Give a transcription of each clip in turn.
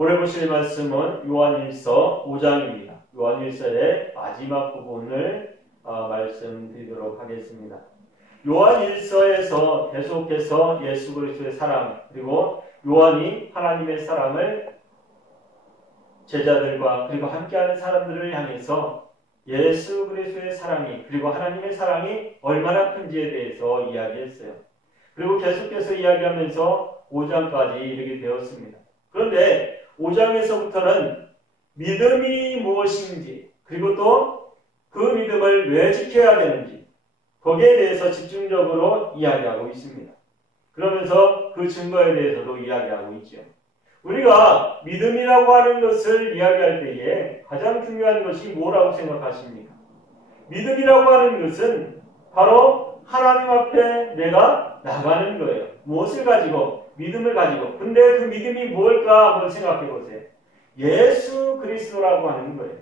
오늘 보실 말씀은 요한일서 5장입니다. 요한일서의 마지막 부분을 말씀드리도록 하겠습니다. 요한일서에서 계속해서 예수 그리스도의 사랑, 그리고 요한이 하나님의 사랑을 제자들과 그리고 함께하는 사람들을 향해서 예수 그리스도의 사랑이, 그리고 하나님의 사랑이 얼마나 큰지에 대해서 이야기했어요. 그리고 계속해서 이야기하면서 5장까지 이르게 되었습니다. 그런데 5장에서부터는 믿음이 무엇인지, 그리고 또 그 믿음을 왜 지켜야 되는지, 거기에 대해서 집중적으로 이야기하고 있습니다. 그러면서 그 증거에 대해서도 이야기하고 있죠. 우리가 믿음이라고 하는 것을 이야기할 때에 가장 중요한 것이 뭐라고 생각하십니까? 믿음이라고 하는 것은 바로 하나님 앞에 내가 나가는 거예요. 무엇을 가지고? 믿음을 가지고. 근데 그 믿음이 뭘까 한번 생각해 보세요. 예수 그리스도라고 하는 거예요.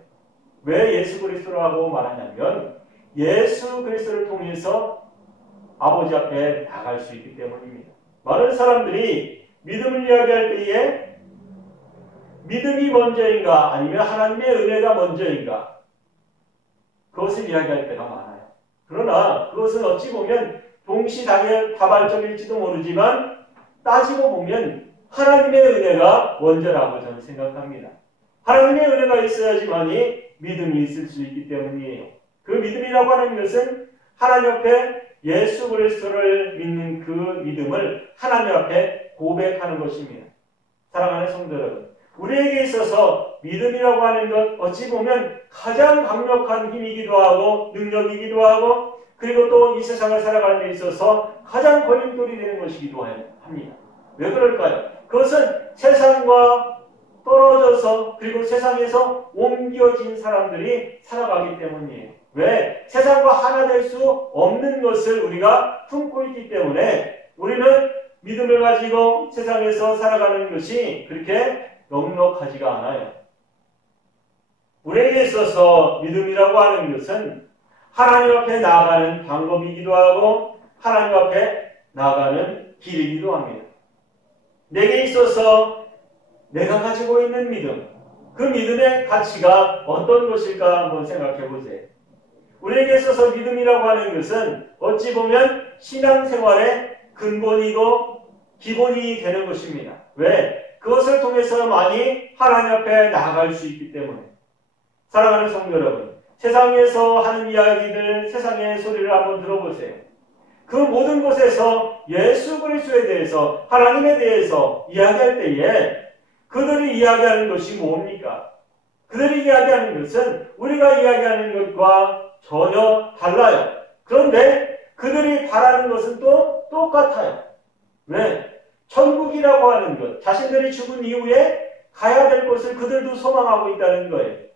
왜 예수 그리스도라고 말하냐면 예수 그리스도를 통해서 아버지 앞에 나갈 수 있기 때문입니다. 많은 사람들이 믿음을 이야기할 때에 믿음이 먼저인가 아니면 하나님의 은혜가 먼저인가, 그것을 이야기할 때가 많아요. 그러나 그것은 어찌 보면 동시다발적일지도 모르지만 따지고 보면 하나님의 은혜가 먼저라고 저는 생각합니다. 하나님의 은혜가 있어야지만이 믿음이 있을 수 있기 때문이에요. 그 믿음이라고 하는 것은 하나님 앞에 예수 그리스도를 믿는 그 믿음을 하나님 앞에 고백하는 것입니다. 사랑하는 성도 여러분, 우리에게 있어서 믿음이라고 하는 것 어찌 보면 가장 강력한 힘이기도 하고 능력이기도 하고, 그리고 또 이 세상을 살아가는 데 있어서 가장 걸림돌이 되는 것이기도 합니다. 왜 그럴까요? 그것은 세상과 떨어져서 그리고 세상에서 옮겨진 사람들이 살아가기 때문이에요. 왜? 세상과 하나 될 수 없는 것을 우리가 품고 있기 때문에 우리는 믿음을 가지고 세상에서 살아가는 것이 그렇게 넉넉하지가 않아요. 우리에게 있어서 믿음이라고 하는 것은 하나님 앞에 나아가는 방법이기도 하고 하나님 앞에 나아가는 길이기도 합니다. 내게 있어서 내가 가지고 있는 믿음, 그 믿음의 가치가 어떤 것일까 한번 생각해 보세요. 우리에게 있어서 믿음이라고 하는 것은 어찌 보면 신앙생활의 근본이고 기본이 되는 것입니다. 왜? 그것을 통해서만이 하나님 앞에 나아갈 수 있기 때문에. 사랑하는 성도 여러분, 세상에서 하는 이야기들, 세상의 소리를 한번 들어보세요. 그 모든 곳에서 예수 그리스도에 대해서, 하나님에 대해서 이야기할 때에 그들이 이야기하는 것이 뭡니까? 그들이 이야기하는 것은 우리가 이야기하는 것과 전혀 달라요. 그런데 그들이 바라는 것은 또 똑같아요. 왜? 천국이라고 하는 것, 자신들이 죽은 이후에 가야 될 것을 그들도 소망하고 있다는 거예요.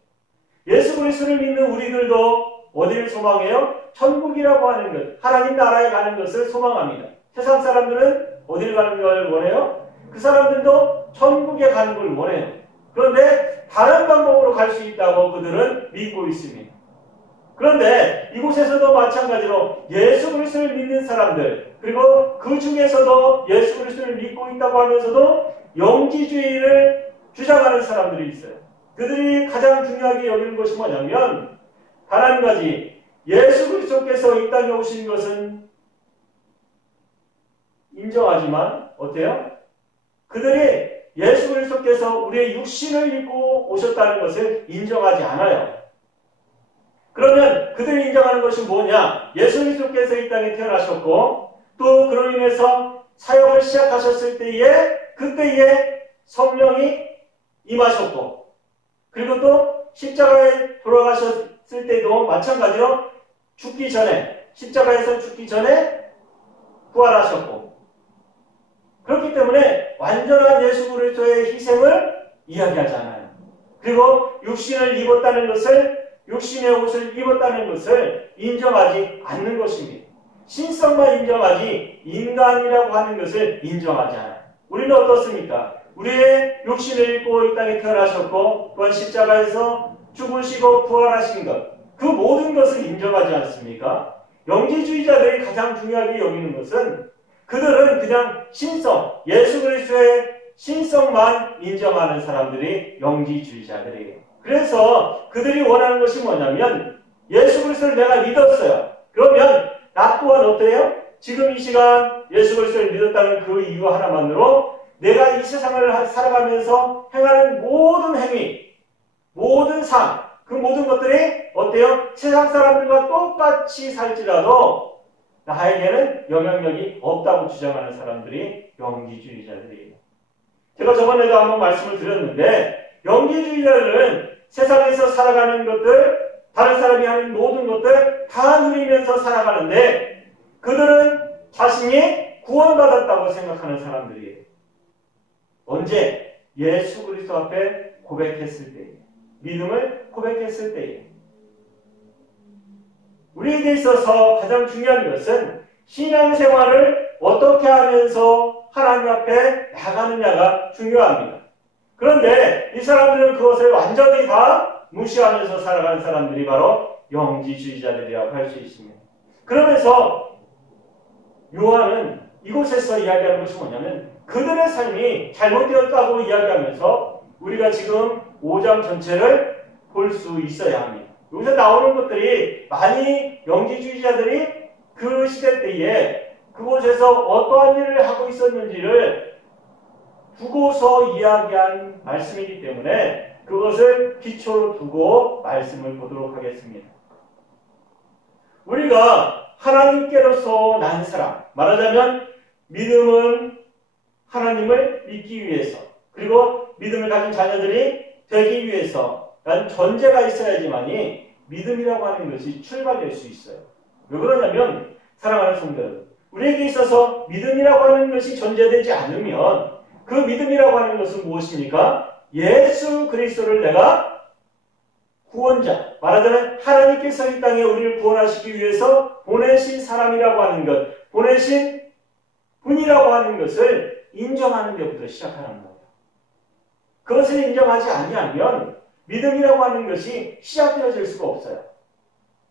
예수 그리스도를 믿는 우리들도 어디를 소망해요? 천국이라고 하는 것, 하나님 나라에 가는 것을 소망합니다. 세상 사람들은 어디를 가는 걸 원해요? 그 사람들도 천국에 가는 걸 원해요. 그런데 다른 방법으로 갈 수 있다고 그들은 믿고 있습니다. 그런데 이곳에서도 마찬가지로 예수 그리스도를 믿는 사람들, 그리고 그 중에서도 예수 그리스도를 믿고 있다고 하면서도 영지주의를 주장하는 사람들이 있어요. 그들이 가장 중요하게 여기는 것이 뭐냐면 단 한 가지, 예수 그리스도께서 이 땅에 오신 것은 인정하지만 어때요? 그들이 예수 그리스도께서 우리의 육신을 입고 오셨다는 것을 인정하지 않아요. 그러면 그들이 인정하는 것이 뭐냐? 예수 그리스도께서 이 땅에 태어나셨고 또 그로 인해서 사역을 시작하셨을 때에 그때에 성령이 임하셨고, 그리고 또 십자가에 돌아가셨을 때도 마찬가지로 죽기 전에, 십자가에서 죽기 전에 부활하셨고, 그렇기 때문에 완전한 예수 그리스도의 희생을 이야기하지 않아요. 그리고 육신을 입었다는 것을, 육신의 옷을 입었다는 것을 인정하지 않는 것입니다. 신성만 인정하지 인간이라고 하는 것을 인정하지 않아요. 우리는 어떻습니까? 우리의 육신을 입고 이 땅에 태어나셨고 또한 십자가에서 죽으시고 부활하신 것, 그 모든 것을 인정하지 않습니까? 영지주의자들이 가장 중요하게 여기는 것은 그들은 그냥 신성, 예수 그리스도의 신성만 인정하는 사람들이 영지주의자들이에요. 그래서 그들이 원하는 것이 뭐냐면 예수 그리스도를 내가 믿었어요. 그러면 나 또한 어때요? 지금 이 시간 예수 그리스도를 믿었다는 그 이유 하나만으로 내가 이 세상을 살아가면서 행하는 모든 행위, 모든 삶, 그 모든 것들이 어때요? 세상 사람들과 똑같이 살지라도 나에게는 영향력이 없다고 주장하는 사람들이 영지주의자들이에요. 제가 저번에도 한번 말씀을 드렸는데 영지주의자들은 세상에서 살아가는 것들, 다른 사람이 하는 모든 것들 다 누리면서 살아가는데 그들은 자신이 구원받았다고 생각하는 사람들이에요. 언제? 예수 그리스도 앞에 고백했을 때에, 믿음을 고백했을 때에. 우리에게 있어서 가장 중요한 것은 신앙생활을 어떻게 하면서 하나님 앞에 나가느냐가 중요합니다. 그런데 이 사람들은 그것을 완전히 다 무시하면서 살아가는 사람들이 바로 영지주의자들이라고 할 수 있습니다. 그러면서 요한은 이곳에서 이야기하는 것이 뭐냐면 그들의 삶이 잘못되었다고 이야기하면서 우리가 지금 5장 전체를 볼 수 있어야 합니다. 여기서 나오는 것들이 많이 영지주의자들이 그 시대 때에 그곳에서 어떠한 일을 하고 있었는지를 두고서 이야기한 말씀이기 때문에 그것을 기초로 두고 말씀을 보도록 하겠습니다. 우리가 하나님께로서 난 사람, 말하자면 믿음은 하나님을 믿기 위해서, 그리고 믿음을 가진 자녀들이 되기 위해서 라는 전제가 있어야지만이 믿음이라고 하는 것이 출발될 수 있어요. 왜 그러냐면 사랑하는 성도 여러분, 우리에게 있어서 믿음이라고 하는 것이 전제되지 않으면 그 믿음이라고 하는 것은 무엇입니까? 예수 그리스도를 내가 구원자, 말하자면 하나님께서 이 땅에 우리를 구원하시기 위해서 보내신 사람이라고 하는 것, 보내신 분이라고 하는 것을 인정하는 데부터 시작하는 거예요. 그것을 인정하지 아니하면 믿음이라고 하는 것이 시작되어질 수가 없어요.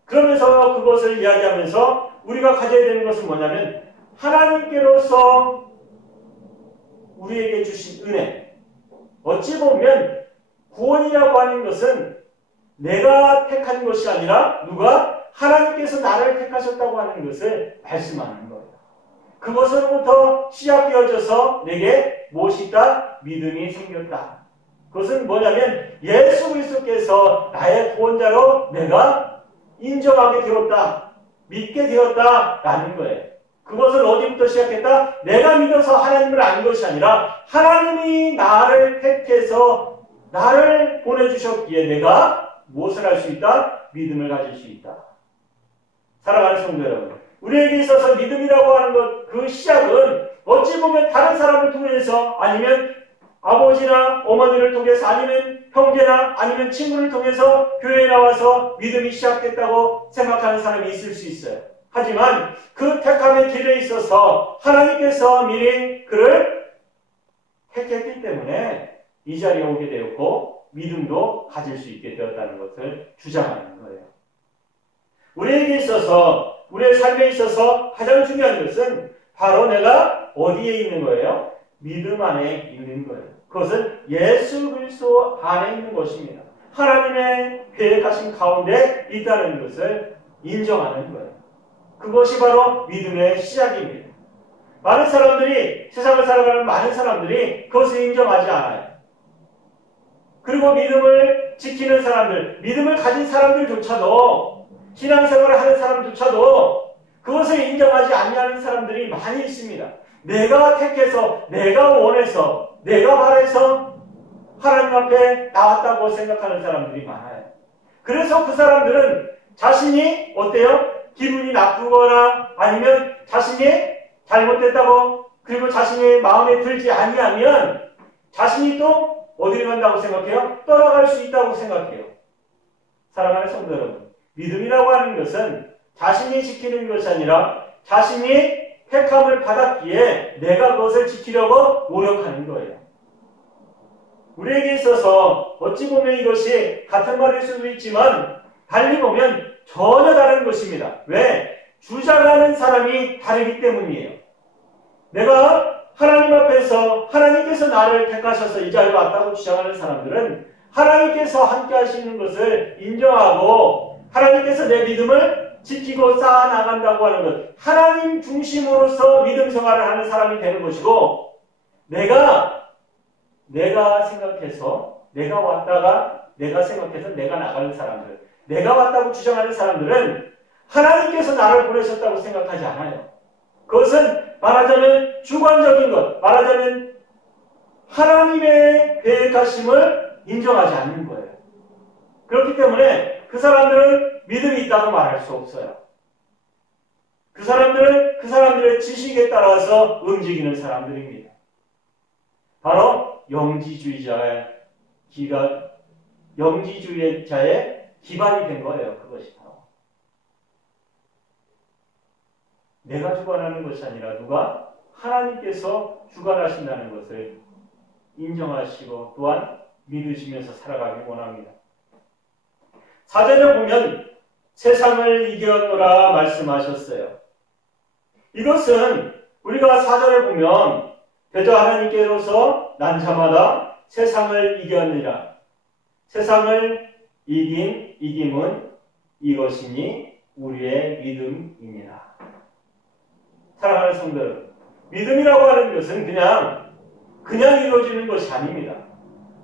그러면서 그것을 이야기하면서 우리가 가져야 되는 것은 뭐냐면 하나님께로서 우리에게 주신 은혜, 어찌 보면 구원이라고 하는 것은 내가 택한 것이 아니라 누가 하나님께서 나를 택하셨다고 하는 것을 말씀하는 거예요. 그것으로부터 시작되어져서 내게 무엇이 있다? 믿음이 생겼다. 그것은 뭐냐면 예수 그리스도께서 나의 구원자로 내가 인정하게 되었다. 믿게 되었다라는 거예요. 그것은 어디부터 시작했다? 내가 믿어서 하나님을 안 것이 아니라 하나님이 나를 택해서 나를 보내주셨기에 내가 무엇을 할 수 있다? 믿음을 가질 수 있다. 사랑하는 성도 여러분, 우리에게 있어서 믿음이라고 하는 것, 그 시작은 어찌 보면 다른 사람을 통해서 아니면 아버지나 어머니를 통해서 아니면 형제나 아니면 친구를 통해서 교회에 나와서 믿음이 시작됐다고 생각하는 사람이 있을 수 있어요. 하지만 그 택함의 길에 있어서 하나님께서 미리 그를 택했기 때문에 이 자리에 오게 되었고 믿음도 가질 수 있게 되었다는 것을 주장하는 거예요. 우리에게 있어서, 우리의 삶에 있어서 가장 중요한 것은 바로 내가 어디에 있는 거예요? 믿음 안에 있는 거예요. 그것은 예수 그리스도 안에 있는 것입니다. 하나님의 계획하신 가운데 있다는 것을 인정하는 거예요. 그것이 바로 믿음의 시작입니다. 많은 사람들이, 세상을 살아가는 많은 사람들이 그것을 인정하지 않아요. 그리고 믿음을 지키는 사람들, 믿음을 가진 사람들조차도, 신앙생활을 하는 사람조차도 그것을 인정하지 아니하는 사람들이 많이 있습니다. 내가 택해서, 내가 원해서, 내가 바라서 하나님 앞에 나왔다고 생각하는 사람들이 많아요. 그래서 그 사람들은 자신이 어때요? 기분이 나쁘거나 아니면 자신이 잘못됐다고, 그리고 자신의 마음에 들지 아니하면 자신이 또 어디로 간다고 생각해요? 떠나갈 수 있다고 생각해요. 사랑하는 성도 여러분, 믿음이라고 하는 것은 자신이 지키는 것이 아니라 자신이 택함을 받았기에 내가 그것을 지키려고 노력하는 거예요. 우리에게 있어서 어찌 보면 이것이 같은 말일 수도 있지만 달리 보면 전혀 다른 것입니다. 왜? 주장하는 사람이 다르기 때문이에요. 내가 하나님 앞에서 하나님께서 나를 택하셔서 이 자리에 왔다고 주장하는 사람들은 하나님께서 함께 하시는 것을 인정하고 하나님께서 내 믿음을 지키고 쌓아나간다고 하는 것, 하나님 중심으로서 믿음 생활을 하는 사람이 되는 것이고, 내가 생각해서 내가 생각해서 내가 나가는 사람들, 내가 왔다고 주장하는 사람들은 하나님께서 나를 보내셨다고 생각하지 않아요. 그것은 말하자면 주관적인 것, 말하자면 하나님의 계획하심을 인정하지 않는 거예요. 그렇기 때문에 그 사람들은 믿음이 있다고 말할 수 없어요. 그 사람들은 그 사람들의 지식에 따라서 움직이는 사람들입니다. 바로 영지주의자의 기반이 된 거예요. 그것이 바로. 내가 주관하는 것이 아니라 누가 하나님께서 주관하신다는 것을 인정하시고 또한 믿으시면서 살아가길 원합니다. 사전에 보면 세상을 이겼노라 말씀하셨어요. 이것은 우리가 사전에 보면 대저 하나님께로서 난자마다 세상을 이겼느라, 세상을 이김은 이것이니 우리의 믿음이니라. 사랑하는 성도 여러분, 믿음이라고 하는 것은 그냥 이루어지는 것이 아닙니다.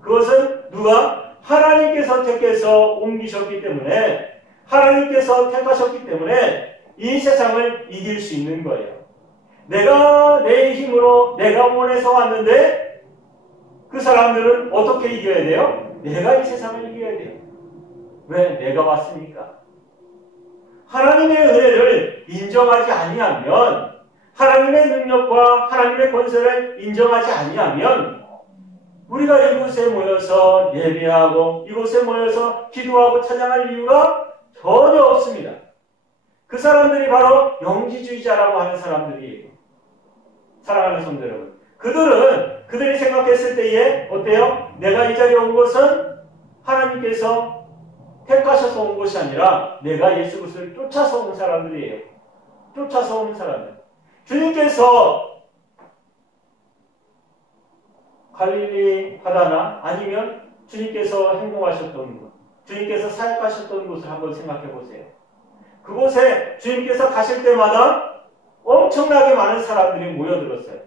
그것은 누가 하나님께서 택해서 옮기셨기 때문에, 하나님께서 택하셨기 때문에 이 세상을 이길 수 있는 거예요. 내가 내 힘으로 내가 원해서 왔는데 그 사람들은 어떻게 이겨야 돼요? 내가 이 세상을 이겨야 돼요. 왜? 내가 왔으니까. 하나님의 은혜를 인정하지 아니하면, 하나님의 능력과 하나님의 권세를 인정하지 아니하면 우리가 이곳에 모여서 예배하고 이곳에 모여서 기도하고 찬양할 이유가 전혀 없습니다. 그 사람들이 바로 영지주의자라고 하는 사람들이에요. 사랑하는 성도 여러분, 그들이 생각했을 때에 어때요? 내가 이 자리에 온 것은 하나님께서 택하셔서 온 것이 아니라 내가 예수 그리스도를 쫓아서 온 사람들이에요. 쫓아서 온 사람들. 주님께서 갈릴리 바다나 아니면 주님께서 행동하셨던 곳, 주님께서 사역하셨던 곳을 한번 생각해 보세요. 그곳에 주님께서 가실 때마다 엄청나게 많은 사람들이 모여들었어요.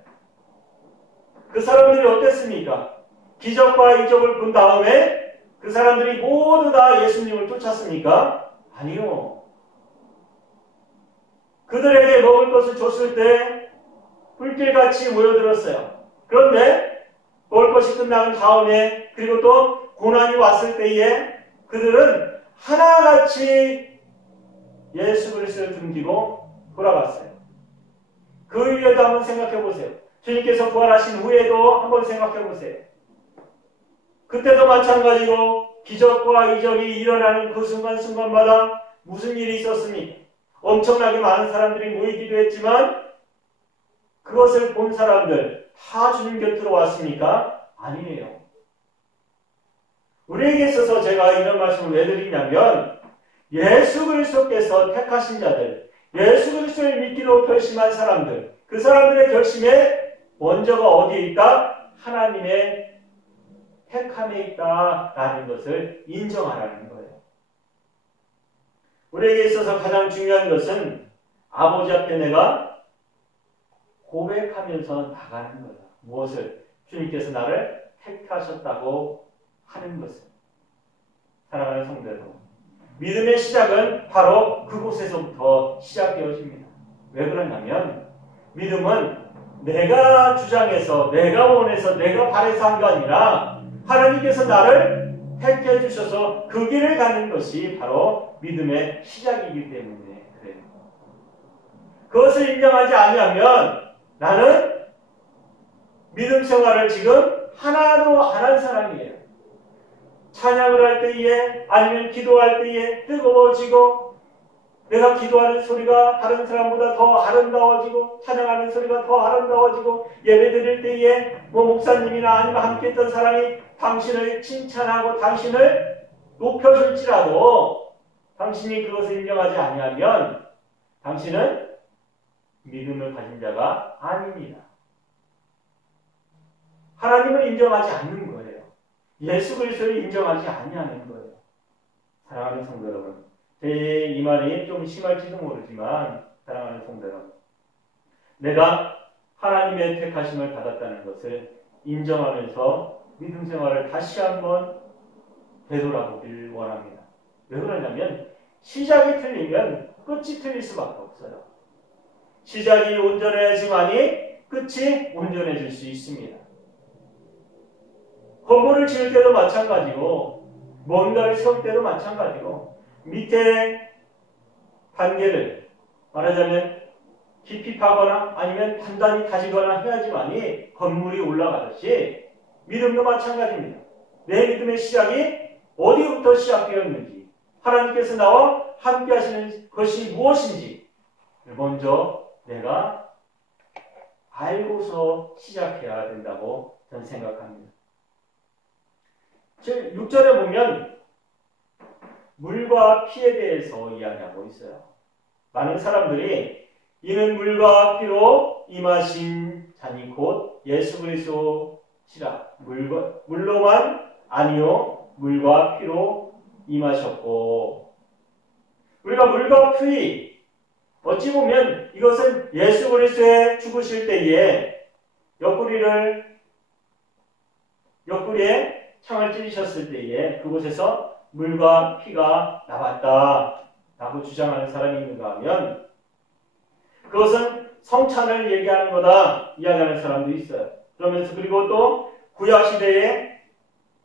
그 사람들이 어땠습니까? 기적과 이적을 본 다음에 그 사람들이 모두 다 예수님을 쫓았습니까? 아니요. 그들에게 먹을 것을 줬을 때 불길같이 모여들었어요. 그런데 먹을 것이 끝난 다음에 그리고 또 고난이 왔을 때에 그들은 하나같이 예수 그리스도를 등지고 돌아갔어요. 그 위에도 한번 생각해 보세요. 주님께서 부활하신 후에도 한번 생각해 보세요. 그때도 마찬가지로 기적과 이적이 일어나는 그 순간순간마다 무슨 일이 있었습니까? 엄청나게 많은 사람들이 모이기도 했지만 그것을 본 사람들 다 주님 곁으로 왔습니까? 아니에요. 우리에게 있어서 제가 이런 말씀을 왜 드리냐면 예수 그리스도께서 택하신 자들, 예수 그리스도를 믿기로 결심한 사람들, 그 사람들의 결심에 먼저가 어디에 있다? 하나님의 택함에 있다라는 것을 인정하라는 거예요. 우리에게 있어서 가장 중요한 것은 아버지 앞에 내가 고백하면서 나가는 거예요. 무엇을? 주님께서 나를 택하셨다고 하는 것을. 사랑하는 성도 여러분, 믿음의 시작은 바로 그곳에서부터 시작되어집니다. 왜 그러냐면 믿음은 내가 주장해서 내가 원해서 내가 바래서 한 게 아니라 하나님께서 나를 택해 주셔서 그 길을 가는 것이 바로 믿음의 시작이기 때문에 그래요. 그것을 인정하지 아니하면 나는 믿음 생활을 지금 하나도 안 한 사람이에요. 찬양을 할 때에 아니면 기도할 때에 뜨거워지고 내가 기도하는 소리가 다른 사람보다 더 아름다워지고 찬양하는 소리가 더 아름다워지고 예배드릴 때에 목사님이나 아니면 함께했던 사람이 당신을 칭찬하고 당신을 높여줄지라도 당신이 그것을 인정하지 아니하면 당신은 믿음을 가진 자가 아닙니다. 하나님을 인정하지 않는 거예요. 예수 그리스도를 인정하지 아니하는 거예요. 사랑하는 성도 여러분, 제 이 말이 좀 심할지도 모르지만 사랑하는 성도 여러분, 내가 하나님의 택하심을 받았다는 것을 인정하면서 믿음 생활을 다시 한번 되돌아보길 원합니다. 왜 그러냐면 시작이 틀리면 끝이 틀릴 수밖에 없어요. 시작이 온전해지만이 끝이 온전해질 수 있습니다. 건물을 지을 때도 마찬가지고 뭔가를 세울 때도 마찬가지고 밑에 단계를 말하자면 깊이 파거나 아니면 단단히 다지거나 해야지만이 건물이 올라가듯이 믿음도 마찬가지입니다. 내 믿음의 시작이 어디부터 시작되었는지 하나님께서 나와 함께 하시는 것이 무엇인지 먼저 내가 알고서 시작해야 된다고 저는 생각합니다. 6절에 보면 물과 피에 대해서 이야기하고 있어요. 많은 사람들이 이는 물과 피로 임하신 자니 곧 예수 그리스도시라. 물로만 아니요 물과 피로 임하셨고, 우리가 물과 피 어찌 보면 이것은 예수 그리스도의 죽으실 때에 옆구리에 창을 찌르셨을 때에 그곳에서 물과 피가 나왔다라고 주장하는 사람이 있는가 하면 그것은 성찬을 얘기하는 거다 이야기하는 사람도 있어요. 그러면서 그리고 또 구약시대의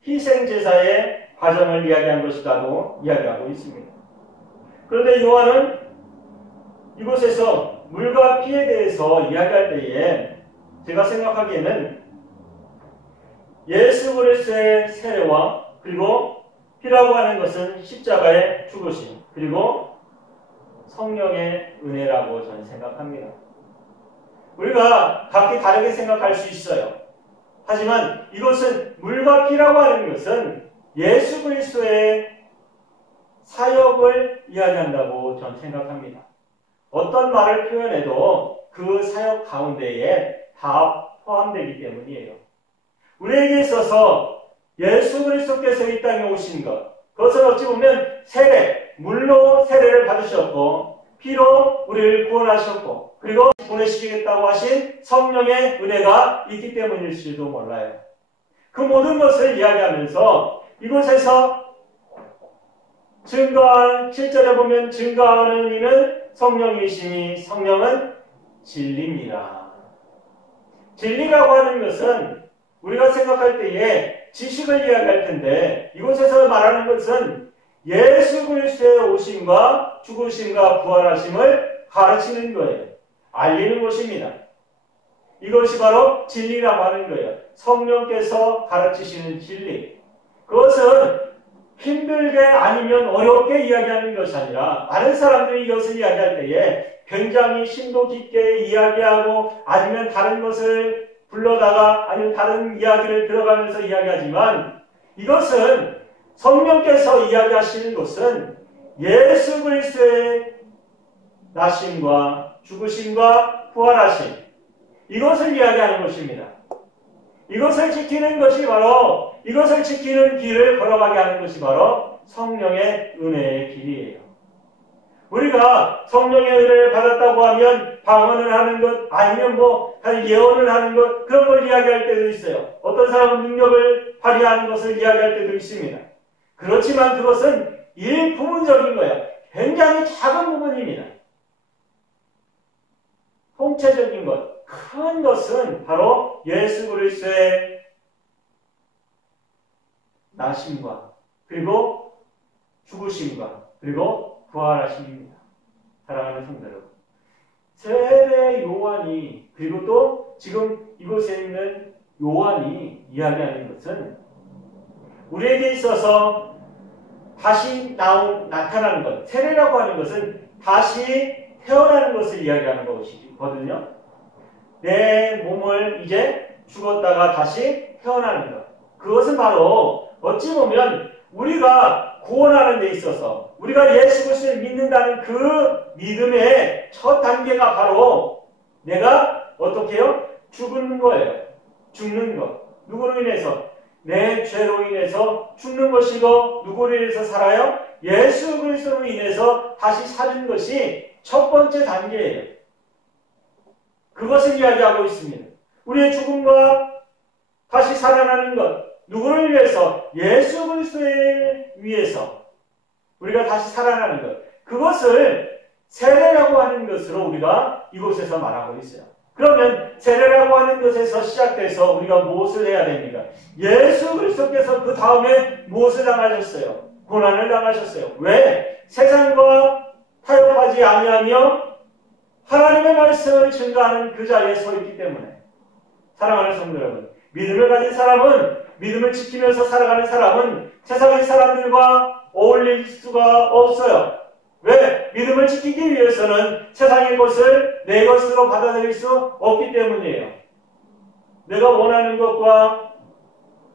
희생제사의 과정을 이야기한 것이라고 이야기하고 있습니다. 그런데 요한은 이곳에서 물과 피에 대해서 이야기할 때에 제가 생각하기에는 예수 그리스도의 세례와 그리고 피라고 하는 것은 십자가의 죽으심 그리고 성령의 은혜라고 저는 생각합니다. 우리가 각기 다르게 생각할 수 있어요. 하지만 이것은 물과 피라고 하는 것은 예수 그리스도의 사역을 이야기한다고 저는 생각합니다. 어떤 말을 표현해도 그 사역 가운데에 다 포함되기 때문이에요. 우리에게 있어서 예수 그리스도께서 이 땅에 오신 것, 그것은 어찌 보면 세례, 물로 세례를 받으셨고 피로 우리를 구원하셨고 그리고 보내시겠다고 하신 성령의 은혜가 있기 때문일지도 몰라요. 그 모든 것을 이야기하면서 이곳에서 7절에 보면 증거하는 이는 성령이시니 성령은 진리입니다. 진리라고 하는 것은 우리가 생각할 때에 지식을 이야기할 텐데 이곳에서 말하는 것은 예수 그리스도의 오심과 죽으심과 부활하심을 가르치는 거예요. 알리는 것입니다. 이것이 바로 진리라고 하는 거예요. 성령께서 가르치시는 진리. 그것은 힘들게 아니면 어렵게 이야기하는 것이 아니라 많은 사람들이 이것을 이야기할 때에 굉장히 심도 깊게 이야기하고 아니면 다른 것을 불러다가 아니면 다른 이야기를 들어가면서 이야기하지만 이것은 성령께서 이야기하시는 것은 예수 그리스도의 나심과 죽으심과 부활하심 이것을 이야기하는 것입니다. 이것을 지키는 것이 바로 이것을 지키는 길을 걸어가게 하는 것이 바로 성령의 은혜의 길이에요. 우리가 성령의 은혜를 받았다고 하면 방언을 하는 것 아니면 예언을 하는 것 그런 걸 이야기할 때도 있어요. 어떤 사람은 능력을 발휘하는 것을 이야기할 때도 있습니다. 그렇지만 그것은 일부분적인 거예요. 굉장히 작은 부분입니다. 통체적인 것, 큰 것은 바로 예수 그리스도의 나심과 그리고 죽으심과 그리고 부활하심입니다. 사랑하는 성도 여러분, 세례 요한이 그리고 또 지금 이곳에 있는 요한이 이야기하는 것은 우리에게 있어서 다시 나타나는 것, 세례라고 하는 것은 다시 태어나는 것을 이야기하는 것이거든요. 내 몸을 이제 죽었다가 다시 태어나는 것. 그것은 바로 어찌 보면 우리가 구원하는 데 있어서 우리가 예수 그리스도를 믿는다는 그 믿음의 첫 단계가 바로 내가 어떻게 해요? 죽는 거예요. 죽는 것. 누구로 인해서? 내 죄로 인해서 죽는 것이고 누구로 인해서 살아요? 예수 그리스도로 인해서 다시 사는 것이 첫 번째 단계예요. 그것을 이야기하고 있습니다. 우리의 죽음과 다시 살아나는 것, 누구를 위해서? 예수 그리스도에 위해서 우리가 다시 살아나는 것, 그것을 세례라고 하는 것으로 우리가 이곳에서 말하고 있어요. 그러면 세례라고 하는 것에서 시작돼서 우리가 무엇을 해야 됩니까? 예수 그리스도께서 그 다음에 무엇을 당하셨어요? 고난을 당하셨어요. 왜? 세상과 타협하지 아니하며 하나님의 말씀을 증거하는 그 자리에 서 있기 때문에. 사랑하는 성도 여러분, 믿음을 가진 사람은, 믿음을 지키면서 살아가는 사람은 세상의 사람들과 어울릴 수가 없어요. 왜? 믿음을 지키기 위해서는 세상의 것을 내 것으로 받아들일 수 없기 때문이에요. 내가 원하는 것과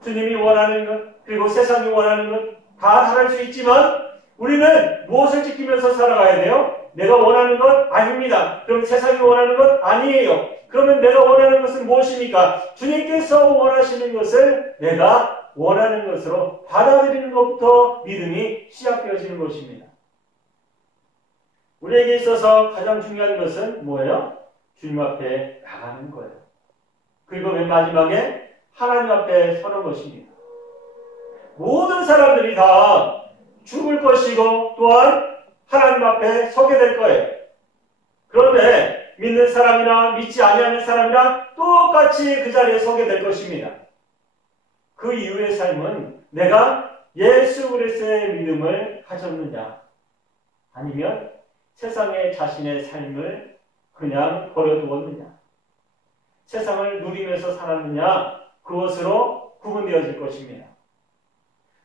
주님이 원하는 것, 그리고 세상이 원하는 것 다 다를 수 있지만 우리는 무엇을 지키면서 살아가야 돼요? 내가 원하는 것 아닙니다. 그럼 세상이 원하는 것 아니에요. 그러면 내가 원하는 것은 무엇입니까? 주님께서 원하시는 것을 내가 원하는 것으로 받아들이는 것부터 믿음이 시작되어지는 것입니다. 우리에게 있어서 가장 중요한 것은 뭐예요? 주님 앞에 나가는 거예요. 그리고 맨 마지막에 하나님 앞에 서는 것입니다. 모든 사람들이 다 죽을 것이고 또한 하나님 앞에 서게 될 거예요. 그런데 믿는 사람이나 믿지 아니하는 사람이나 똑같이 그 자리에 서게 될 것입니다. 그 이후의 삶은 내가 예수 그리스도의 믿음을 가졌느냐 아니면 세상에 자신의 삶을 그냥 버려두었느냐, 세상을 누리면서 살았느냐, 그것으로 구분되어질 것입니다.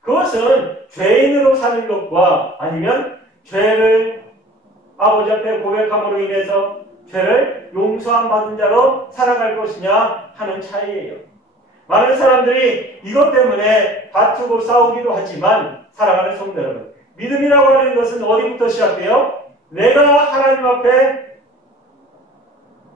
그것은 죄인으로 사는 것과 아니면 죄를 아버지 앞에 고백함으로 인해서 죄를 용서함 받은 자로 살아갈 것이냐 하는 차이예요. 많은 사람들이 이것 때문에 다투고 싸우기도 하지만 사랑하는 성도 여러분, 믿음이라고 하는 것은 어디부터 시작돼요? 내가 하나님 앞에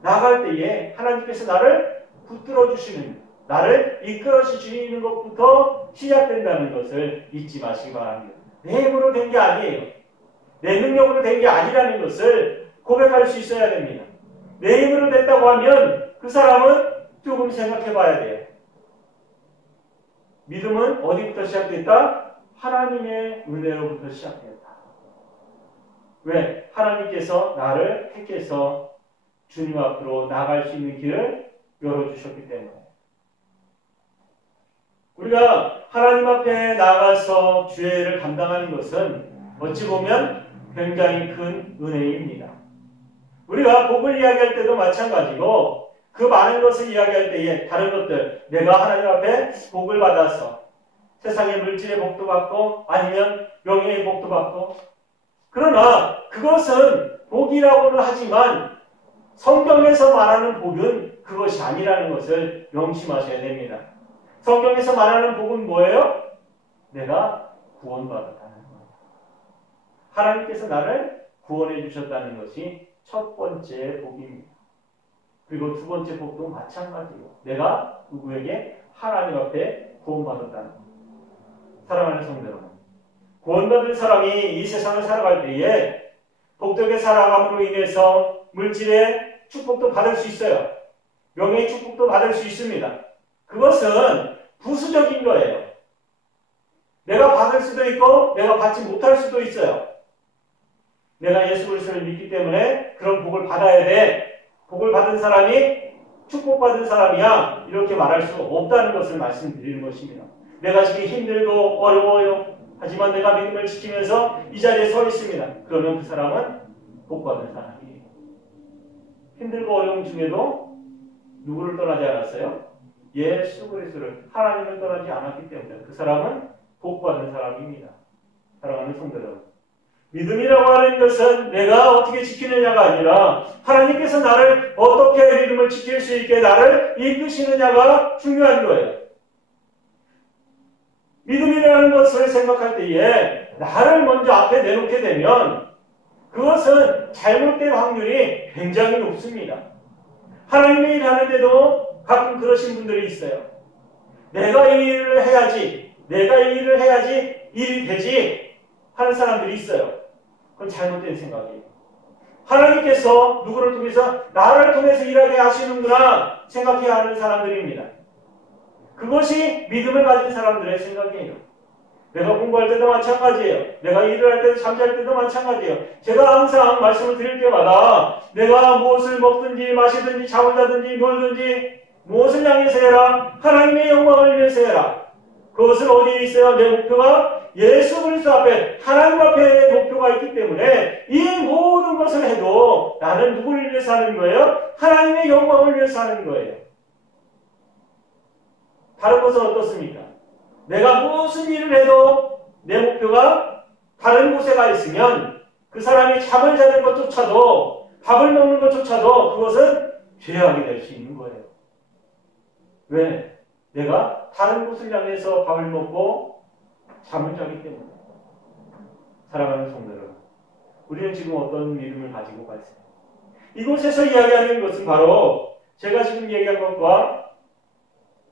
나갈 때에 하나님께서 나를 붙들어 주시는, 나를 이끌어 주시는 것부터 시작된다는 것을 잊지 마시기 바랍니다. 내 힘으로 된 게 아니에요. 내 능력으로 된 게 아니라는 것을 고백할 수 있어야 됩니다. 내 힘으로 됐다고 하면 그 사람은 조금 생각해 봐야 돼요. 믿음은 어디부터 시작됐다? 하나님의 은혜로부터 시작됐다. 왜? 하나님께서 나를 택해서 주님 앞으로 나갈 수 있는 길을 열어주셨기 때문에. 우리가 하나님 앞에 나가서 죄를 감당하는 것은 어찌 보면 굉장히 큰 은혜입니다. 우리가 복을 이야기할 때도 마찬가지고 그 많은 것을 이야기할 때에 다른 것들, 내가 하나님 앞에 복을 받아서 세상의 물질의 복도 받고 아니면 명예의 복도 받고, 그러나 그것은 복이라고는 하지만 성경에서 말하는 복은 그것이 아니라는 것을 명심하셔야 됩니다. 성경에서 말하는 복은 뭐예요? 내가 구원받았다는 거예요. 하나님께서 나를 구원해 주셨다는 것이 첫 번째 복입니다. 그리고 두 번째 복도 마찬가지고 내가 누구에게? 하나님 앞에 구원받았다는 것. 사랑하는 성도 여러분, 구원받은 사람이 이 세상을 살아갈 때에 복덕의 살아감으로 인해서 물질의 축복도 받을 수 있어요. 명예의 축복도 받을 수 있습니다. 그것은 부수적인 거예요. 내가 받을 수도 있고 내가 받지 못할 수도 있어요. 내가 예수 그리스도를 믿기 때문에 그런 복을 받아야 돼. 복을 받은 사람이 축복받은 사람이야. 이렇게 말할 수 없다는 것을 말씀드리는 것입니다. 내가 지금 힘들고 어려워요. 하지만 내가 믿음을 지키면서 이 자리에 서 있습니다. 그러면 그 사람은 복받은 사람이에요. 힘들고 어려움 중에도 누구를 떠나지 않았어요? 예수 그리스도를, 하나님을 떠나지 않았기 때문에 그 사람은 복받은 사람입니다. 사랑하는 성도 여러분, 믿음이라고 하는 것은 내가 어떻게 지키느냐가 아니라 하나님께서 나를 어떻게 믿음을 지킬 수 있게 나를 이끄시느냐가 중요한 거예요. 믿음이라는 것을 생각할 때에 나를 먼저 앞에 내놓게 되면 그것은 잘못될 확률이 굉장히 높습니다. 하나님의 일 하는데도 가끔 그러신 분들이 있어요. 내가 이 일을 해야지, 내가 이 일을 해야지 일이 되지 하는 사람들이 있어요. 그건 잘못된 생각이에요. 하나님께서 누구를 통해서 나를 통해서 일하게 하시는구나 생각해야 하는 사람들입니다. 그것이 믿음을 가진 사람들의 생각이에요. 내가 공부할 때도 마찬가지예요. 내가 일을 할 때도 잠잘 때도 마찬가지예요. 제가 항상 말씀을 드릴 때마다 내가 무엇을 먹든지 마시든지 잠을 자든지 놀든지 무엇을 향해서 해라. 하나님의 영광을 위해서 해라. 그것은 어디에 있어요? 내 목표가 예수 그리스도 앞에 하나님 앞에 목표가 있기 때문에 이 모든 것을 해도 나는 누구를 위해서 하는 거예요? 하나님의 영광을 위해서 하는 거예요. 다른 것은 어떻습니까? 내가 무슨 일을 해도 내 목표가 다른 곳에 가 있으면 그 사람이 잠을 자는 것조차도 밥을 먹는 것조차도 그것은 죄악이 될 수 있는 거예요. 왜? 내가 다른 곳을 향해서 밥을 먹고 잠을 자기 때문에. 사랑하는 성도 여러분, 우리는 지금 어떤 믿음을 가지고 가있어요? 이곳에서 이야기하는 것은 바로 제가 지금 얘기한 것과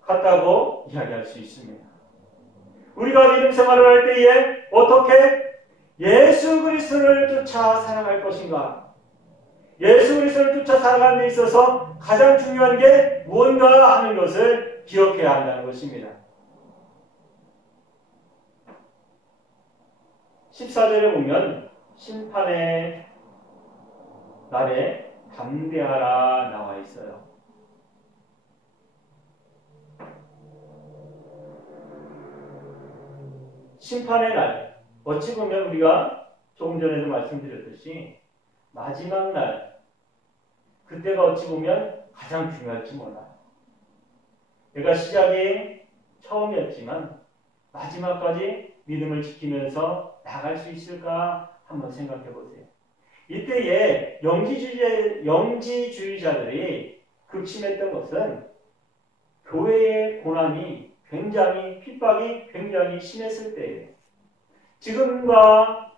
같다고 이야기할 수 있습니다. 우리가 믿음 생활을 할 때에 어떻게 예수 그리스도를 쫓아 살아갈 것인가? 예수 그리스도를 쫓아 살아가는 데 있어서 가장 중요한 게 무언가 하는 것을 기억해야 한다는 것입니다. 14절에 보면 심판의 날에 담대하라 나와 있어요. 심판의 날, 어찌 보면 우리가 조금 전에도 말씀드렸듯이 마지막 날, 그때가 어찌 보면 가장 중요할지 몰라요. 내가 시작이 처음이었지만 마지막까지 믿음을 지키면서 나갈 수 있을까 한번 생각해 보세요. 이때에 영지주의자들이 극심했던 것은 교회의 고난이 굉장히 핍박이 굉장히 심했을 때예요. 지금과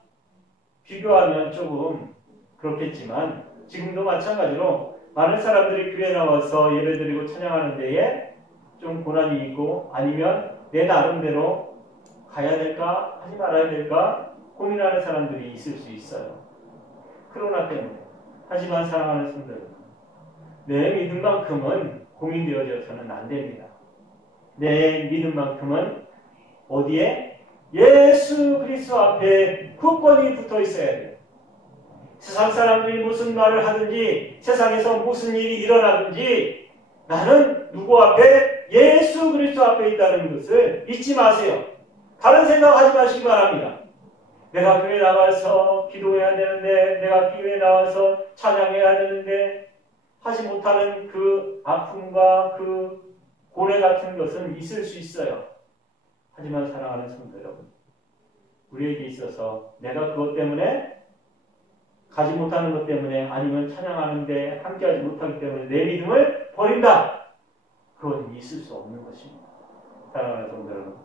비교하면 조금 그렇겠지만 지금도 마찬가지로 많은 사람들이 교회에 나와서 예배드리고 찬양하는 데에 좀 고난이 있고 아니면 내 나름대로 가야 될까 하지 말아야 될까 고민하는 사람들이 있을 수 있어요. 코로나 때문에. 하지만 사랑하는 성도들, 내 믿음만큼은 고민되어져서는 안 됩니다. 내 믿음만큼은 어디에? 예수 그리스도 앞에 굳건히 붙어 있어야 돼요. 세상 사람들이 무슨 말을 하든지 세상에서 무슨 일이 일어나든지 나는 누구 앞에? 예수 그리스도 앞에 있다는 것을 잊지 마세요. 다른 생각하지 마시기 바랍니다. 내가 교회 나가서 기도해야 되는데 내가 교회에 나와서 찬양해야 되는데 하지 못하는 그 아픔과 그 고뇌 같은 것은 있을 수 있어요. 하지만 사랑하는 성도 여러분, 우리에게 있어서 내가 그것 때문에 가지 못하는 것 때문에 아니면 찬양하는데 함께하지 못하기 때문에 내 믿음을 버린다. 그건 있을 수 없는 것입니다. 사랑하는 성도 여러분,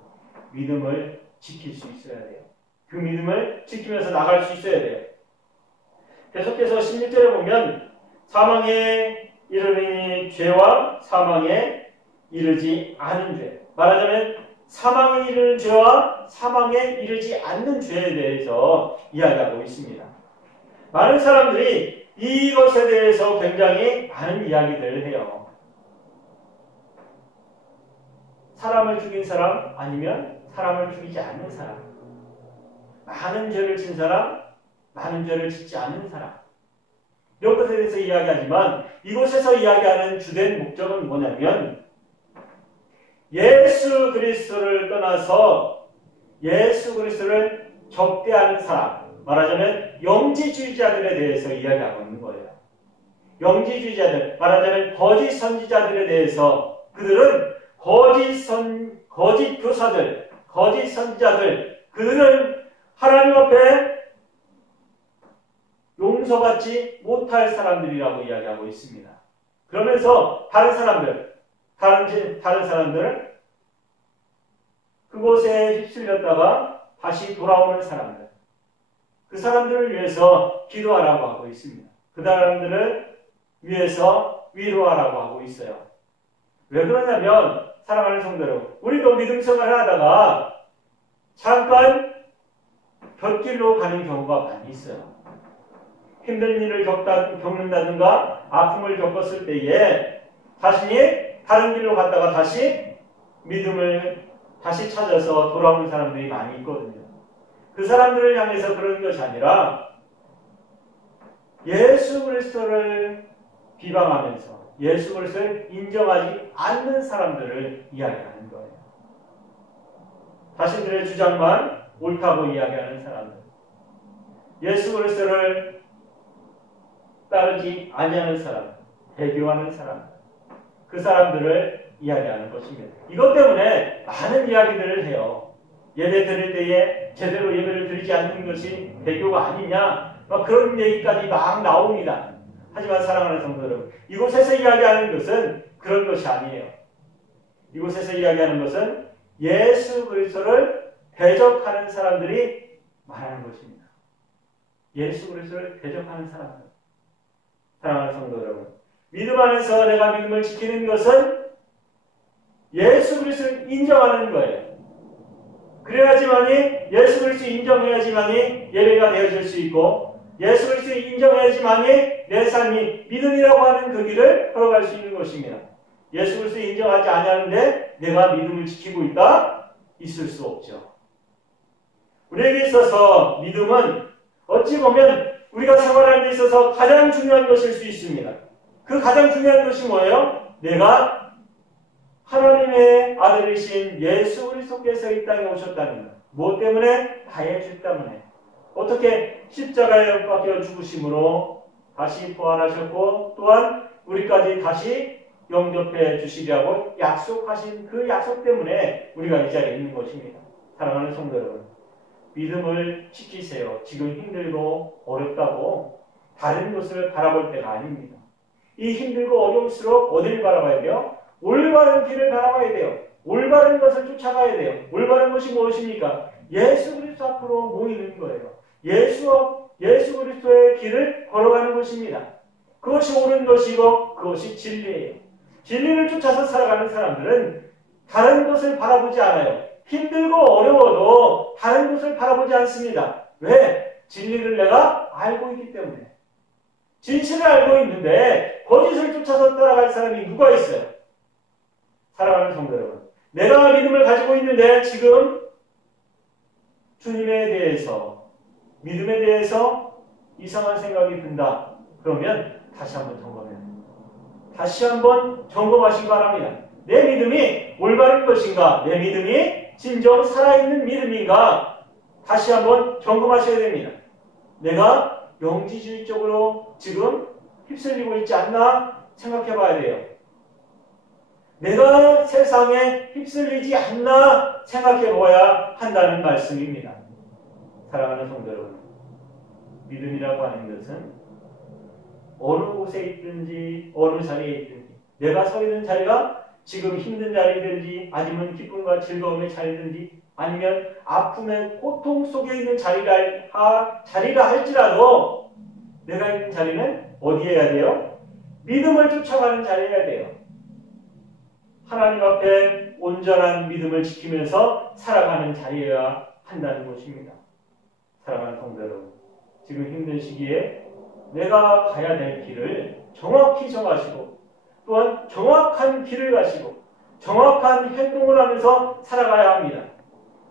믿음을 지킬 수 있어야 돼요. 그 믿음을 지키면서 나갈 수 있어야 돼요. 계속해서 16절에 보면 사망에 이르는 죄와 사망에 이르지 않은 죄. 말하자면 사망에 이르는 죄와 사망에 이르지 않는 죄에 대해서 이야기하고 있습니다. 많은 사람들이 이것에 대해서 굉장히 많은 이야기들을 해요. 사람을 죽인 사람 아니면 사람을 죽이지 않는 사람. 많은 죄를 진 사람, 많은 죄를 짓지 않는 사람. 이런 것에 대해서 이야기하지만 이곳에서 이야기하는 주된 목적은 뭐냐면 예수 그리스도를 떠나서 예수 그리스도를 적대하는 사람, 말하자면 영지주의자들에 대해서 이야기하고 있는 거예요. 영지주의자들, 말하자면 거짓 선지자들에 대해서 그들은 거짓 교사들, 거짓 선지자들, 그들은 하나님 앞에 용서받지 못할 사람들이라고 이야기하고 있습니다. 그러면서 다른 사람들 그곳에 휩쓸렸다가 다시 돌아오는 사람들, 그 사람들을 위해서 기도하라고 하고 있습니다. 그 사람들을 위해서 위로하라고 하고 있어요. 왜 그러냐면 사랑하는 성도 여러분, 우리도 믿음 생활을 하다가 잠깐 곁길로 가는 경우가 많이 있어요. 힘든 일을 겪는다든가 아픔을 겪었을 때에 자신이 다른 길로 갔다가 다시 믿음을 다시 찾아서 돌아오는 사람들이 많이 있거든요. 그 사람들을 향해서 그런 것이 아니라 예수 그리스도를 비방하면서 예수 그리스도를 인정하지 않는 사람들을 이야기하는 거예요. 자신들의 주장만 옳다고 이야기하는 사람들, 예수 그리스도를 따르지 아니하는 사람, 배교하는 사람, 그 사람들을 이야기하는 것입니다. 이것 때문에 많은 이야기들을 해요. 예배 드릴 때에 제대로 예배를 드리지 않는 것이 배교가 아니냐, 그런 얘기까지 막 나옵니다. 하지만 사랑하는 성도 여러분, 이곳에서 이야기하는 것은 그런 것이 아니에요. 이곳에서 이야기하는 것은 예수 그리스도를 대적하는 사람들이 말하는 것입니다. 예수 그리스도를 대적하는 사람들. 사랑하는 성도 여러분, 믿음 안에서 내가 믿음을 지키는 것은 예수 그리스도를 인정하는 거예요. 그래야지만이 예수 그리스도를 인정해야지만이 예배가 되어질 수 있고 예수 그리스도를 인정해야지만이 내 삶이 믿음이라고 하는 그 길을 걸어갈 수 있는 것입니다. 예수 그리스도를 인정하지 않았는데 내가 믿음을 지키고 있다? 있을 수 없죠. 우리에게 있어서 믿음은 어찌 보면 우리가 생활하는 데 있어서 가장 중요한 것일 수 있습니다. 그 가장 중요한 것이 뭐예요? 내가 하나님의 아들이신 예수 그리스도께서 이 땅에 오셨다는 것. 무엇 때문에? 나의 죄 때문에. 어떻게 십자가에 못 박혀 죽으심으로 다시 부활하셨고 또한 우리까지 다시 영접해 주시리라고 약속하신 그 약속 때문에 우리가 이 자리에 있는 것입니다. 사랑하는 성도 여러분, 믿음을 지키세요. 지금 힘들고 어렵다고 다른 것을 바라볼 때가 아닙니다. 이 힘들고 어려울수록 어디를 바라봐야 돼요? 올바른 길을 바라봐야 돼요. 올바른 것을 쫓아가야 돼요. 올바른 것이 무엇입니까? 예수 그리스도 앞으로 모이는 거예요. 예수 그리스도의 길을 걸어가는 것입니다. 그것이 옳은 것이고 그것이 진리예요. 진리를 쫓아서 살아가는 사람들은 다른 것을 바라보지 않아요. 힘들고 어려워도 다른 것을 바라보지 않습니다. 왜? 진리를 내가 알고 있기 때문에. 진실을 알고 있는데 거짓을 쫓아서 따라갈 사람이 누가 있어요? 사랑하는 성도 여러분, 내가 믿음을 가지고 있는데 지금 주님에 대해서, 믿음에 대해서 이상한 생각이 든다. 그러면 다시 한번 점검해야 돼요. 다시 한번 점검하시기 바랍니다. 내 믿음이 올바른 것인가? 내 믿음이 진정 살아있는 믿음인가? 다시 한번 점검하셔야 됩니다. 내가 영지주의적으로 지금 휩쓸리고 있지 않나 생각해 봐야 돼요. 내가 세상에 휩쓸리지 않나 생각해 보아야 한다는 말씀입니다. 사랑하는 성도 여러분, 믿음이라고 하는 것은 어느 곳에 있든지 어느 자리에 있든지 내가 서 있는 자리가 지금 힘든 자리든지 아니면 기쁨과 즐거움의 자리든지 아니면 아픔의 고통 속에 있는 자리라 할지라도 내가 있는 자리는 어디에 해야 돼요? 믿음을 쫓아가는 자리에 해야 돼요. 하나님 앞에 온전한 믿음을 지키면서 살아가는 자리여야 한다는 것입니다. 사랑하는 성도 여러분, 지금 힘든 시기에 내가 가야 될 길을 정확히 정하시고 또한 정확한 길을 가시고 정확한 행동을 하면서 살아가야 합니다.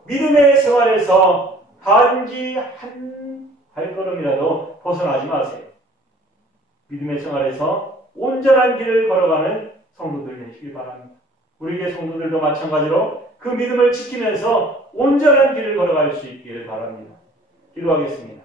믿음의 생활에서 단지 한 발걸음이라도 벗어나지 마세요. 믿음의 생활에서 온전한 길을 걸어가는 성도들 되시길 바랍니다. 우리의 성도들도 마찬가지로 그 믿음을 지키면서 온전한 길을 걸어갈 수 있기를 바랍니다. 기도하겠습니다.